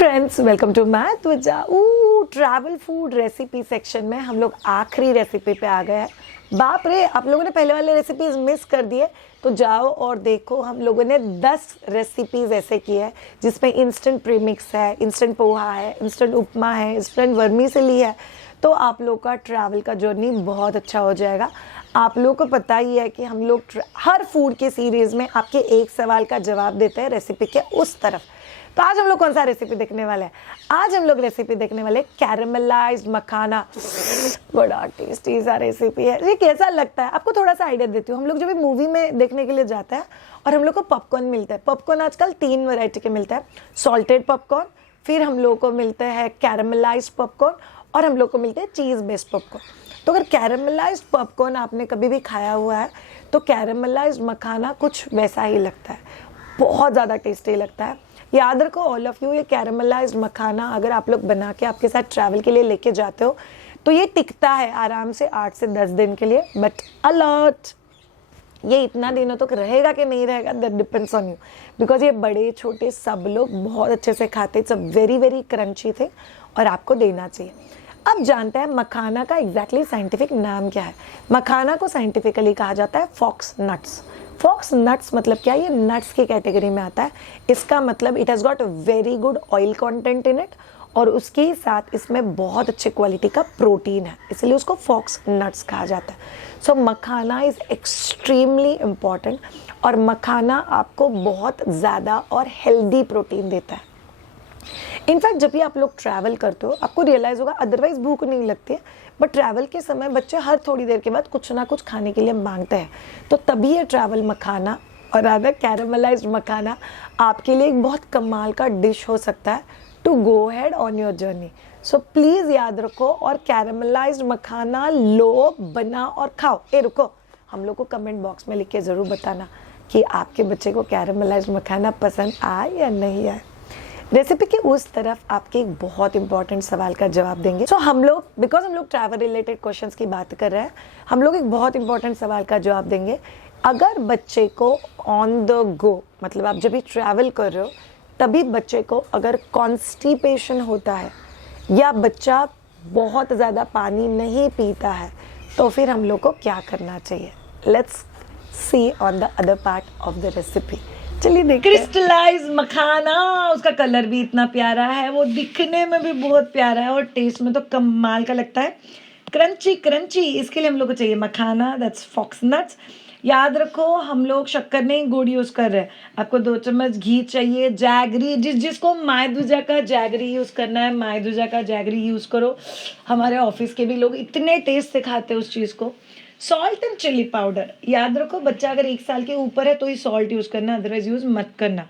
Friends welcome to मैथ विजा। Travel food recipe section में हम लोग आखिरी रेसिपी पे आ गए हैं। बाप रे, आप लोगों ने पहले वाले रेसिपीज मिस कर दिए तो जाओ और देखो। हम लोगों ने 10 रेसिपीज ऐसे की है जिसमें इंस्टेंट प्रीमिक्स है, इंस्टेंट पोहा है, इंस्टेंट उपमा है, इंस्टेंट वर्मीसेली है। तो आप लोग का ट्रैवल का जर्नी बहुत अच्छा हो जाएगा। आप लोगों को पता ही है कि हम लोग हर फूड के सीरीज में आपके एक सवाल का जवाब देते हैं रेसिपी के उस तरफ। तो आज हम लोग कौन सा रेसिपी देखने वाले हैं? आज हम लोग रेसिपी देखने वाले कैरेमलाइज्ड मखाना। बड़ा टेस्टी सा रेसिपी है। ये कैसा लगता है आपको? थोड़ा सा आइडिया देती हूँ। हम लोग जब भी मूवी में देखने के लिए जाते हैं और हम लोग को पॉपकॉर्न मिलता है। पॉपकॉर्न आजकल 3 वैरायटी के मिलता है। सॉल्टेड पॉपकॉर्न, फिर हम लोग को मिलते हैं कैरेमलाइज्ड पॉपकॉर्न और हम लोग को मिलते हैं चीज़ बेस्ड पॉपकॉर्न। तो अगर कैरेमलाइज्ड पॉपकॉर्न आपने कभी भी खाया हुआ है तो कैरेमलाइज्ड मखाना कुछ वैसा ही लगता है, बहुत ज़्यादा टेस्टी लगता है। याद रखो ऑल ऑफ यू, ये कैरेमलाइज्ड मखाना अगर आप लोग बना के आपके साथ ट्रैवल के लिए लेके जाते हो तो ये टिकता है आराम से 8 से 10 दिन के लिए। बट अलर्ट, ये इतना दिनों तक रहेगा कि नहीं रहेगा that depends on you, because ये बड़े छोटे सब लोग बहुत अच्छे से खाते, सब वेरी वेरी क्रंची थे और आपको देना चाहिए। अब जानते हैं मखाना का एग्जैक्टली साइंटिफिक नाम क्या है। मखाना को साइंटिफिकली कहा जाता है फॉक्स नट्स। फॉक्स नट्स मतलब क्या है? ये नट्स की कैटेगरी में आता है। इसका मतलब it has got very good oil content in it और उसके साथ इसमें बहुत अच्छे क्वालिटी का प्रोटीन है, इसलिए उसको फॉक्स नट्स कहा जाता है। सो मखाना इज़ एक्सट्रीमली इम्पॉर्टेंट और मखाना आपको बहुत ज़्यादा और हेल्दी प्रोटीन देता है। इनफैक्ट जब भी आप लोग ट्रैवल करते हो आपको रियलाइज़ होगा, अदरवाइज भूख नहीं लगती है, बट ट्रैवल के समय बच्चे हर थोड़ी देर के बाद कुछ ना कुछ खाने के लिए मांगते हैं। तो तभी ये ट्रैवल मखाना और रादर कैरेमलाइज्ड मखाना आपके लिए एक बहुत कमाल का डिश हो सकता है to go head on your journey. So please याद रखो और कैरेमलाइज्ड मखाना लो, बना और खाओ। रुको, हम लोग को कमेंट बॉक्स में लिख के ज़रूर बताना कि आपके बच्चे को कैरेमलाइज्ड मखाना पसंद आए या नहीं आए। रेसिपी के उस तरफ आपके एक बहुत इंपॉर्टेंट सवाल का जवाब देंगे। सो हम लोग बिकॉज हम लोग ट्रैवल रिलेटेड क्वेश्चंस की बात कर रहे हैं, हम लोग एक बहुत इंपॉर्टेंट सवाल का जवाब देंगे। अगर बच्चे को ऑन द गो, मतलब आप जब भी ट्रैवल कर रहे हो तभी बच्चे को अगर कॉन्स्टिपेशन होता है या बच्चा बहुत ज़्यादा पानी नहीं पीता है तो फिर हम लोग को क्या करना चाहिए? Let's see on the other part of the recipe. चलिए देखते हैं। क्रिस्टलाइज मखाना, उसका कलर भी इतना प्यारा है, वो दिखने में भी बहुत प्यारा है और टेस्ट में तो कमाल का लगता है, क्रंची क्रंची। इसके लिए हम लोग को चाहिए मखाना, दैट्स फॉक्स नट्स। याद रखो हम लोग शक्कर नहीं गुड़ यूज़ कर रहे हैं। आपको 2 चम्मच घी चाहिए, जैगरी, जिसको मायदुजा का जैगरी यूज़ करना है मायदुजा का जैगरी यूज़ करो। हमारे ऑफिस के भी लोग इतने टेस्ट से खाते हैं उस चीज़ को। सॉल्ट एंड चिली पाउडर, याद रखो बच्चा अगर 1 साल के ऊपर है तो ही सॉल्ट यूज़ करना, अदरवाइज यूज़ मत करना।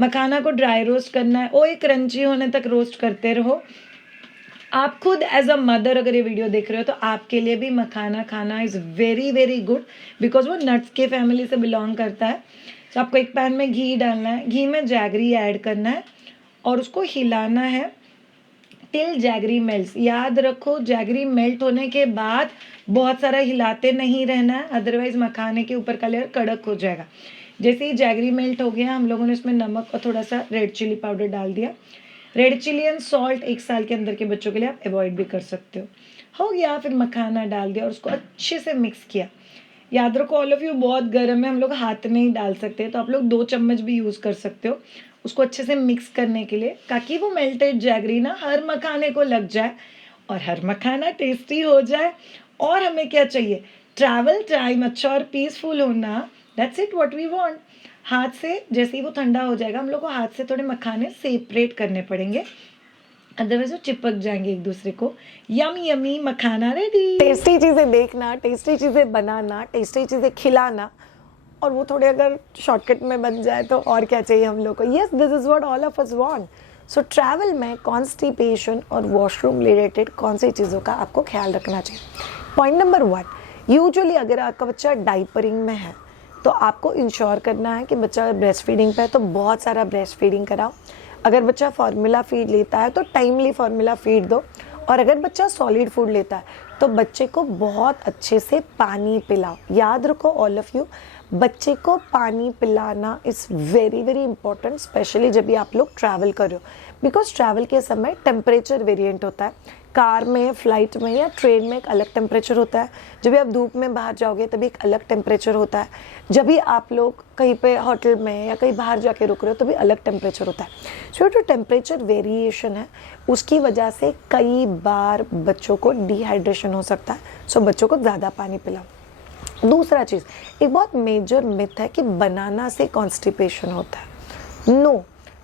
मखाना को ड्राई रोस्ट करना है, वो एक क्रंची होने तक रोस्ट करते रहो। आप खुद एज अ मदर अगर ये वीडियो देख रहे हो तो आपके लिए भी मखाना खाना is very very good, because वो नट्स के फैमिली से बिलोंग करता है। तो आपको एक पैन में घी डालना है, घी में जैगरी ऐड करना है और उसको हिलाना है टिल जैगरी मेल्ट। याद रखो जैगरी मेल्ट होने के बाद बहुत सारा हिलाते नहीं रहना है, अदरवाइज मखाने के ऊपर का लेयर कड़क हो जाएगा। जैसे ही जैगरी मेल्ट हो गया हम लोगों ने इसमें नमक और थोड़ा सा रेड चिली पाउडर डाल दिया। रेड चिली एंड सॉल्ट 1 साल के अंदर के बच्चों के लिए आप अवॉइड भी कर सकते हो गया। फिर मखाना डाल दिया और उसको अच्छे से मिक्स किया। याद रखो ऑल ऑफ यू बहुत गर्म है, हम लोग हाथ नहीं डाल सकते, तो आप लोग 2 चम्मच भी यूज़ कर सकते हो उसको अच्छे से मिक्स करने के लिए, ताकि वो मेल्टेड जैगरी ना हर मखाने को लग जाए और हर मखाना टेस्टी हो जाए। और हमें क्या चाहिए? ट्रैवल टाइम अच्छा और पीसफुल होना, that's it what we want. हाथ से जैसे ही वो ठंडा हो जाएगा हम लोग को हाथ से थोड़े मखाने सेपरेट करने पड़ेंगे, अदरवाइज वो चिपक जाएंगे एक दूसरे को। यमी यमी मखाना रेडी। टेस्टी चीज़ें देखना, टेस्टी चीज़ें बनाना, टेस्टी चीज़ें खिलाना और वो थोड़े अगर शॉर्टकट में बन जाए तो और क्या चाहिए हम लोग को? Yes, this is what all of us want. So travel में कॉन्स्टिपेशन और वॉशरूम रिलेटेड कौन सी चीज़ों का आपको ख्याल रखना चाहिए? पॉइंट नंबर 1, यूजुअली अगर आपका बच्चा डाइपरिंग में है तो आपको इंश्योर करना है कि बच्चा ब्रेस्ट फीडिंग पे है तो बहुत सारा ब्रेस्ट फीडिंग कराओ। अगर बच्चा फार्मूला फीड लेता है तो टाइमली फार्मूला फीड दो, और अगर बच्चा सॉलिड फूड लेता है तो बच्चे को बहुत अच्छे से पानी पिलाओ। याद रखो ऑल ऑफ यू, बच्चे को पानी पिलाना is very very important, specially जब भी आप लोग ट्रैवल कर रहे हो, बिकॉज ट्रैवल के समय टेम्परेचर वेरिएंट होता है। कार में, फ्लाइट में या ट्रेन में एक अलग टेम्परेचर होता है। जब भी आप धूप में बाहर जाओगे तभी एक अलग टेम्परेचर होता है। जब भी आप लोग कहीं पे होटल में या कहीं बाहर जाके रुक रहे हो तो भी अलग टेम्परेचर होता है। सो जो टेम्परेचर वेरिएशन है उसकी वजह से कई बार बच्चों को डिहाइड्रेशन हो सकता है। सो बच्चों को ज़्यादा पानी पिलाओ। दूसरा चीज़, एक बहुत मेजर मिथ है कि बनाना से कॉन्स्टिपेशन होता है। नो,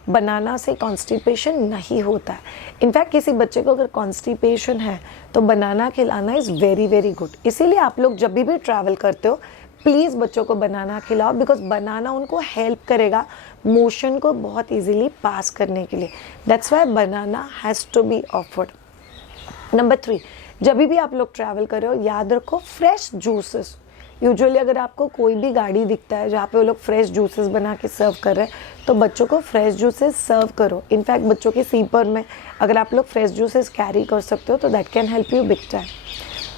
बनाना से कॉन्स्टिपेशन नहीं होता है। इनफैक्ट किसी बच्चे को अगर कॉन्स्टिपेशन है तो बनाना खिलाना इज़ वेरी वेरी गुड। इसीलिए आप लोग जब भी ट्रैवल करते हो प्लीज़ बच्चों को बनाना खिलाओ, बिकॉज बनाना उनको हेल्प करेगा मोशन को बहुत इजीली पास करने के लिए। That's why banana has to be offered. Number 3, जब भी आप लोग ट्रैवल कर रहे हो याद रखो फ्रेश जूसेस। यूजुअली अगर आपको कोई भी गाड़ी दिखता है जहाँ पे वो लोग फ्रेश जूसेस बना के सर्व कर रहे हैं तो बच्चों को फ्रेश जूसेस सर्व करो। इनफैक्ट बच्चों के सीपर में अगर आप लोग फ्रेश जूसेस कैरी कर सकते हो तो that can help you big time.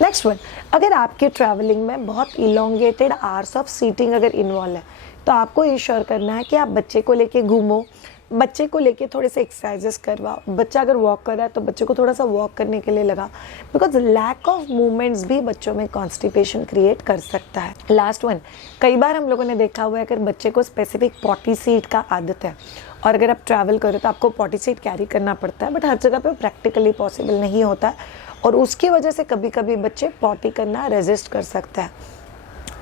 Next one, अगर आपके ट्रैवलिंग में बहुत इलोंगेटेड आवर्स ऑफ सीटिंग अगर इन्वॉल्व है तो आपको इंश्योर करना है कि आप बच्चे को लेके घूमो, बच्चे को लेके थोड़े से एक्सरसाइजेस करवाओ। बच्चा अगर वॉक कर रहा है तो बच्चे को थोड़ा सा वॉक करने के लिए लगाओ, बिकॉज लैक ऑफ मूवमेंट्स भी बच्चों में कॉन्स्टिपेशन क्रिएट कर सकता है। लास्ट वन, कई बार हम लोगों ने देखा हुआ है अगर बच्चे को स्पेसिफिक पॉटी सीट का आदत है और अगर आप ट्रैवल करो तो आपको पॉटी सीट कैरी करना पड़ता है, बट हर जगह पे प्रैक्टिकली पॉसिबल नहीं होता है और उसकी वजह से कभी कभी बच्चे पॉटी करना रेजिस्ट कर सकता है।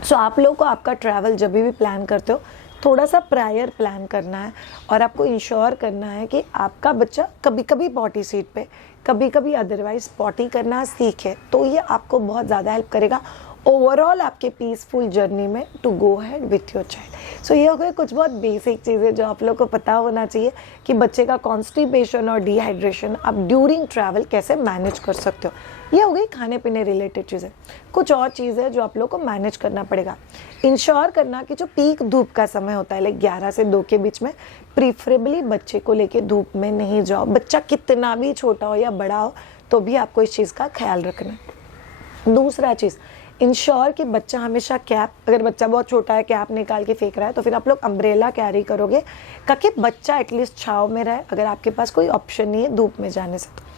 सो आप लोगों को आपका ट्रैवल जब भी प्लान करते हो थोड़ा सा प्रायर प्लान करना है और आपको इंश्योर करना है कि आपका बच्चा कभी कभी पॉटी सीट पे, कभी कभी अदरवाइज पॉटी करना सीखे, तो ये आपको बहुत ज़्यादा हेल्प करेगा ओवरऑल आपके पीसफुल जर्नी में to go ahead with your child. So ये हो गए कुछ बहुत बेसिक चीज़ें जो आप लोग को पता होना चाहिए कि बच्चे का कॉन्स्टिपेशन और डिहाइड्रेशन आप ड्यूरिंग ट्रैवल कैसे मैनेज कर सकते हो। ये हो गई खाने पीने रिलेटेड चीज़ें। कुछ और चीज़ें जो आप लोग को मैनेज करना पड़ेगा, इंश्योर करना कि जो पीक धूप का समय होता है लाइक 11 से 2 के बीच में प्रीफरेबली बच्चे को लेके धूप में नहीं जाओ। बच्चा कितना भी छोटा हो या बड़ा हो तो भी आपको इस चीज़ का ख्याल रखना है। दूसरा चीज़, इंश्योर कि बच्चा हमेशा कैप, अगर बच्चा बहुत छोटा है कैप निकाल के फेंक रहा है तो फिर आप लोग अम्ब्रेला कैरी करोगे ताकि बच्चा एटलीस्ट छाँव में रहे अगर आपके पास कोई ऑप्शन नहीं है धूप में जाने से तो।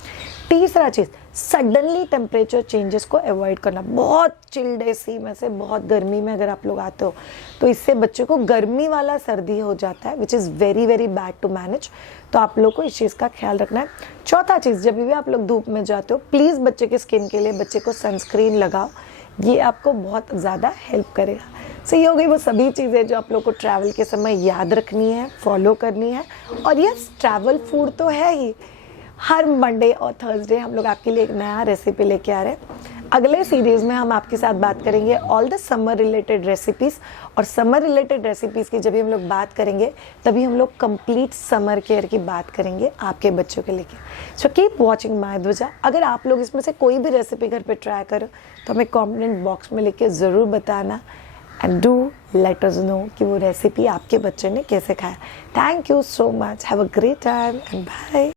तीसरा चीज़, सडनली टेम्परेचर चेंजेस को अवॉइड करना। बहुत चिल्ड एसी में से बहुत गर्मी में अगर आप लोग आते हो तो इससे बच्चे को गर्मी वाला सर्दी हो जाता है which is very very bad to manage. तो आप लोग को इस चीज़ का ख्याल रखना है। चौथा चीज़, जब भी आप लोग धूप में जाते हो प्लीज़ बच्चे के स्किन के लिए बच्चे को सनस्क्रीन लगाओ, ये आपको बहुत ज़्यादा हेल्प करेगा। सो ये हो गई वो सभी चीज़ें जो आप लोग को ट्रैवल के समय याद रखनी है, फॉलो करनी है। और यस, ट्रैवल फूड तो है ही, हर मंडे और थर्सडे हम लोग आपके लिए एक नया रेसिपी लेके आ रहे हैं। अगले सीरीज़ में हम आपके साथ बात करेंगे all the summer related recipes, और समर रिलेटेड रेसिपीज़ की जब भी हम लोग बात करेंगे तभी हम लोग कंप्लीट समर केयर की बात करेंगे आपके बच्चों के लेके। सो कीप वॉचिंग माय ध्वजा। अगर आप लोग इसमें से कोई भी रेसिपी घर पे ट्राई करो तो हमें कमेंट बॉक्स में लिख के ज़रूर बताना and do let us know कि वो रेसिपी आपके बच्चे ने कैसे खाया। Thank you so much, have a great time and bye.